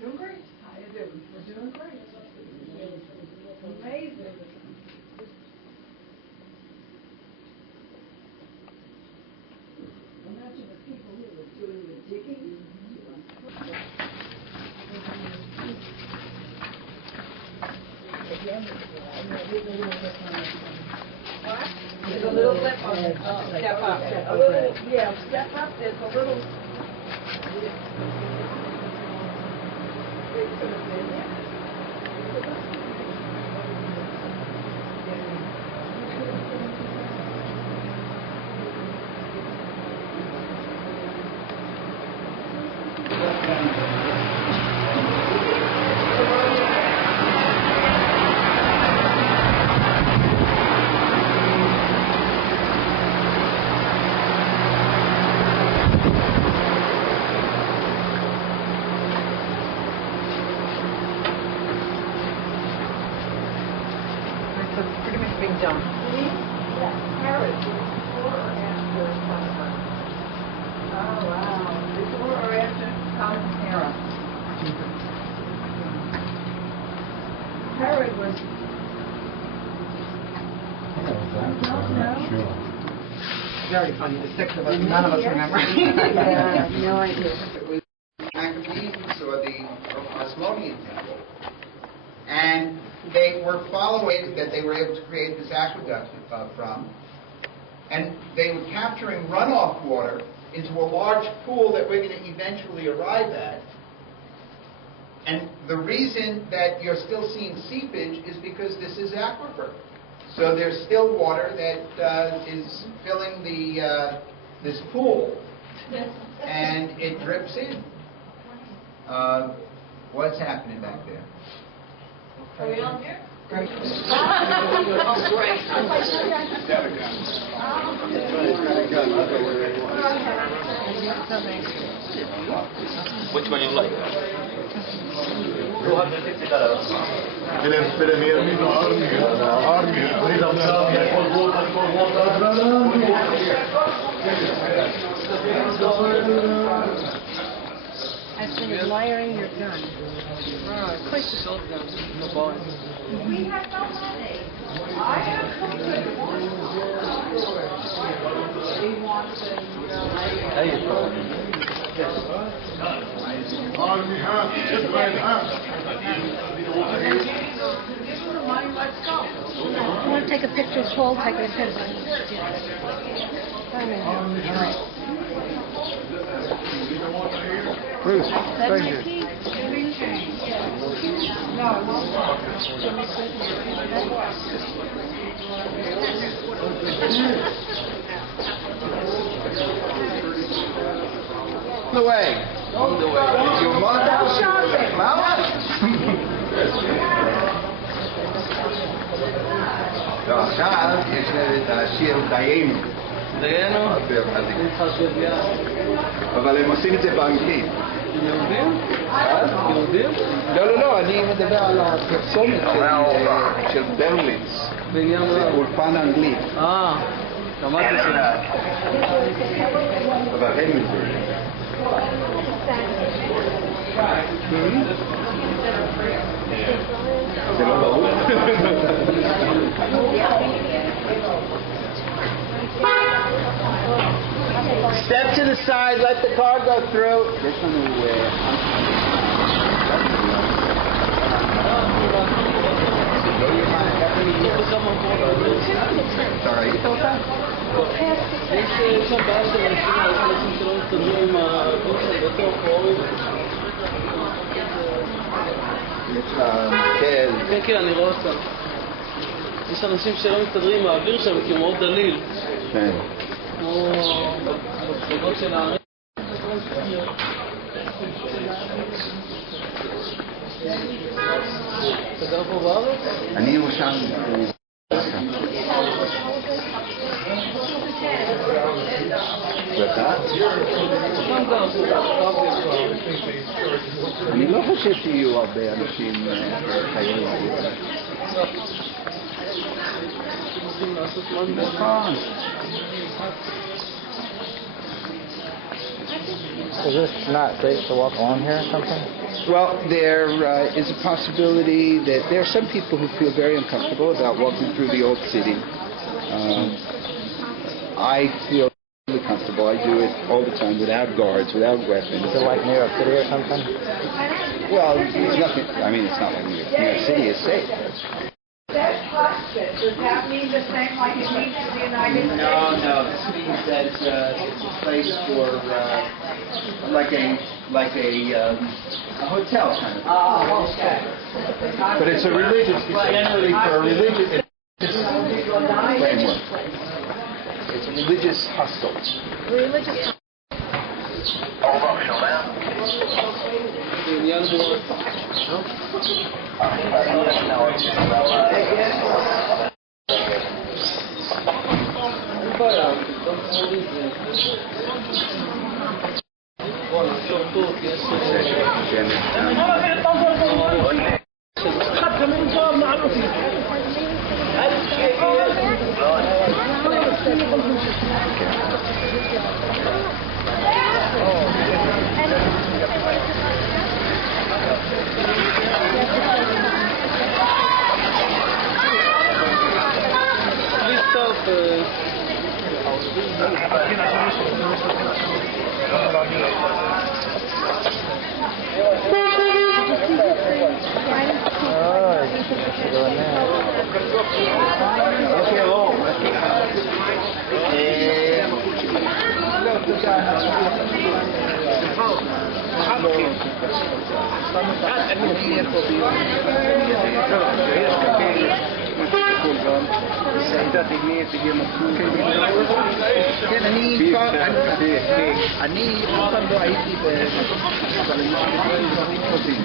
Doing great. How you doing? We're doing great. Amazing. Imagine the people who were doing the digging. What? There's a little lip on it. Step up. A little, yeah, step up. There's a little. Pretty much being done. Herod, before or after Solomon? Oh, wow. Before or after Solomon's era? Herod was... Very funny, the six of us, none of us remember. Yeah, no idea. It was Maccabees or the Babylonian temple. And they were following that they were able to create this aqueduct from. And they were capturing runoff water into a large pool that we're going to eventually arrive at. And the reason that you're still seeing seepage is because this is aquifer. So there's still water that is filling this pool, and it drips in. What's happening back there? Are we on here? Great. Which one you like? I've been admiring your gun. Quite the shotgun. We have no money. I have some good ones. We want I want to take a picture of Paul, take a picture. Bruce, thank you. On the way. Your mother. עכשיו יש את השיר דיינו. דיינו? אבל הם עושים את זה באנגלית. יהודים? יהודים? לא, אני מדבר על הפרסומת של ברלינס. בעניין זה אולפן אנגלית. שמעתי שם. אבל הם מזה. זה לא ברור? Step to the side, let the car go through. יש לנו... אתה ראית אותה? יש שם בעיה של אנשים שלא מסתדרים עם הגוף של בתוך אורי. יש לך מקל. כן, אני רואה אותם. יש אנשים שלא מסתדרים עם האוויר שם כי הוא מאוד דליל. כן. כמו בקרבות של הערים. אתה גר פה בארץ? אני ירושלמי. ואתה? אני לא חושב שיהיו הרבה אנשים חיים. נכון. Is this not safe to walk along here or something? Well, there is a possibility that there are some people who feel very uncomfortable about walking through the old city. I feel really comfortable. I do it all the time without guards, without weapons. Is it like New York City or something? Well, it's nothing. I mean, it's not like New York. New York City is safe. That hospice, does that mean the same like it means in the United States? No. This means that it's a place for like a hotel kind of. Oh, okay. But it's a religious. It's generally for a religious framework. It's a religious hostel. Religious. כן, אני אף פעם לא הייתי אבל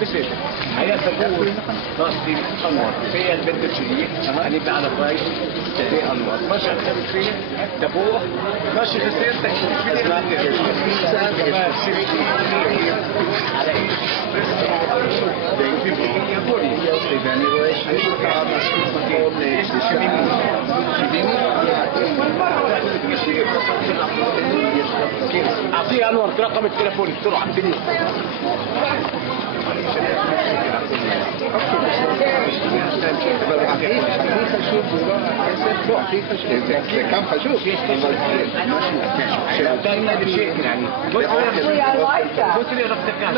בסדר. היה סגור, רצתי אנואר, في البنت שלי, אני בעל הבית, זה אנואר. מה שאתם צריכים, תבוא, מה שחסר, אז מה יש על האיש. ואני רואה שיש לך מספיק מקום ל-70 أعطيه أنور رقم التليفون بسرعة عبدني זה כם חשוב قلت لي رفض الكاش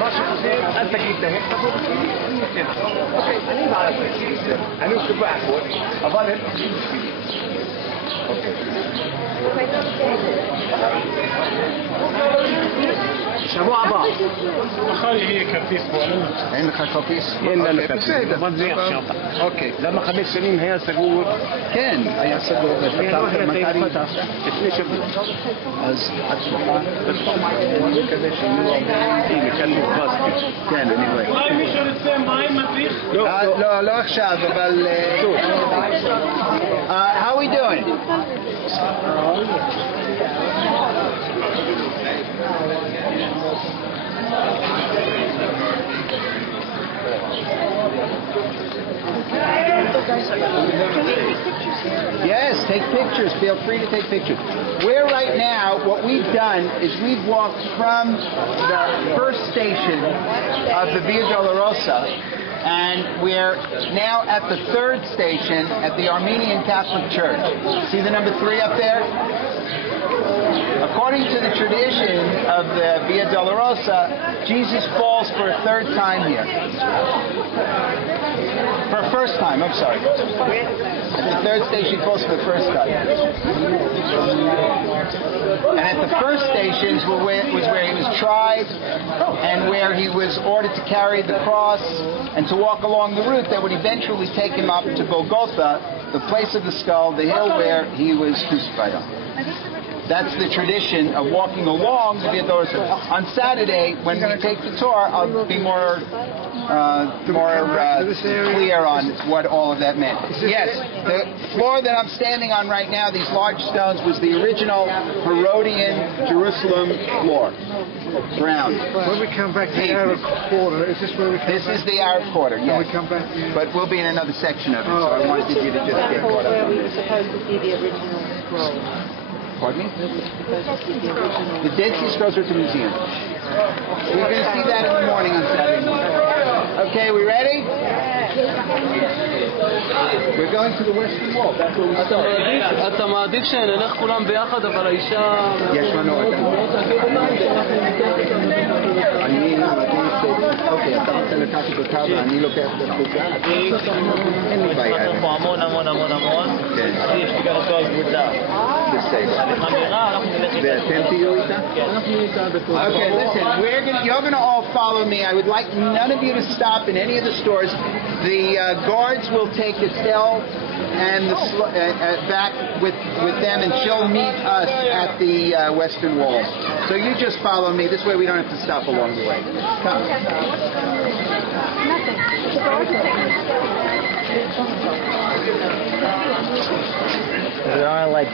ماشي حسين انت جيت هيك اوكي انا بعرف انا كنت بعرف اظن שבוע הבא. מחר יהיה כרטיס בועלון. אין לך כרטיס? אין לנו כרטיס. אוקיי. למה 5 שנים היה סגור? כן, היה סגור. מתי פתח? לפני שבוע. אז הצלחה. אני מקווה שיהיו הרבה. הנה, כאן מוכרז. כן, אני רואה. אולי מישהו רוצה מים מדריך? לא עכשיו, אבל... How are we doing? Yes, take pictures. Feel free to take pictures. We're right now, what we've done is we've walked from the first station of the Via Dolorosa, and we're now at the third station at the Armenian Catholic Church. See the number 3 up there? According to the tradition of the Via Dolorosa, Jesus falls for a third time here. For a first time, I'm sorry. At the third station, he falls for the first time. And at the first stations was where he was tried and where he was ordered to carry the cross and to walk along the route that would eventually take him up to Golgotha, the place of the skull, the hill where he was crucified on. That's the tradition of walking along the Via Dolorosa. On Saturday, when we take the tour, I'll be more clear on what all of that meant. Yes, the floor that I'm standing on right now, these large stones, was the original Herodian Jerusalem floor. Brown. When we come back to the Arab quarter, is this where we come This is the Arab quarter, yes. we come back here? But we'll be in another section of it, so I wanted you to just get caught up Where on we were this. supposed to see the original scroll. Pardon me? We were supposed to see the original. The Dead Sea Scrolls are at the museum. We're going to see that in the morning on Saturday morning. Okay, we ready? We're going to the Western Wall. That's where we start. אתה מעדיף שנלך כולם ביחד, אבל האישה... יש לנו את אני מעדיף... אוקיי, אתה רוצה לקחת אותה ואני לוקח את החוקה? אין לי בעיה. אנחנו פה המון. אני יש לי גם אותו הקבוצה. בסדר. חמירה, אנחנו נלך איתה. ואתם תהיו איתה? אנחנו איתה בכל... Okay, listen, you're going to all follow me. I would like none of you to stop in any of the stores. The guards will take Kotel and back with them, and she'll meet us at the Western Wall. So you just follow me. This way we don't have to stop along the way. Come. There are like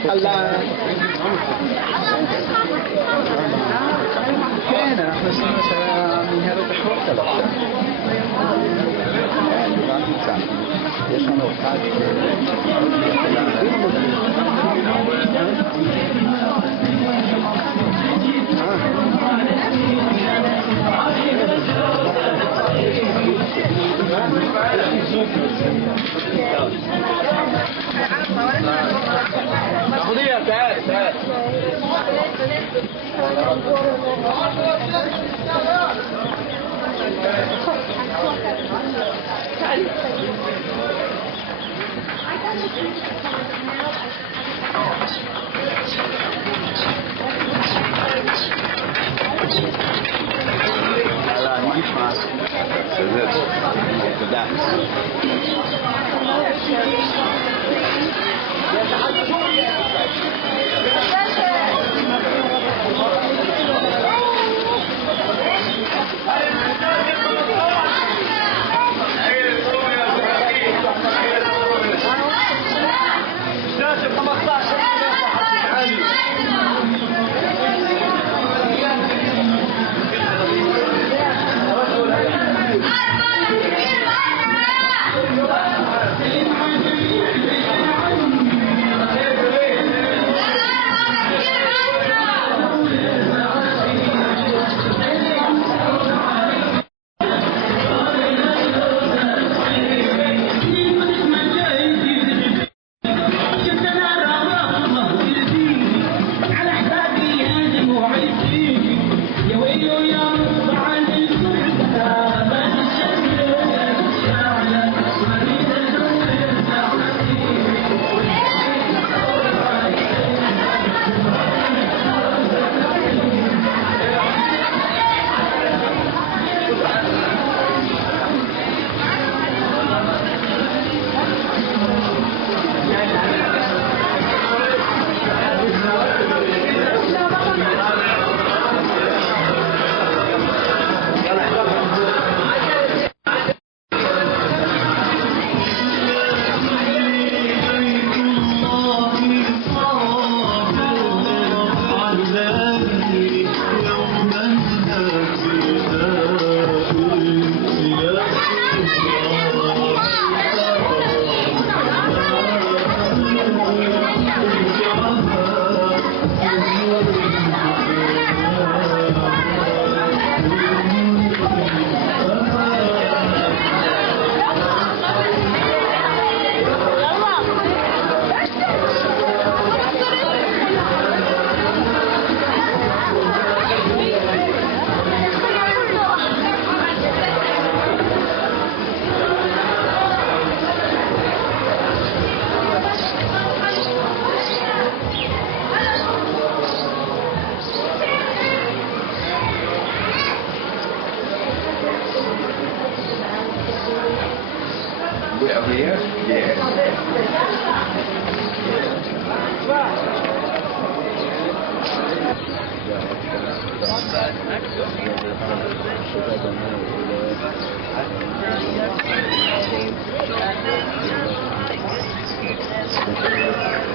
כן, אנחנו עושים את המנהלת הקוטל עכשיו. רק נמצא. יש לנו אחד تعال Over here? Yeah. Thank you.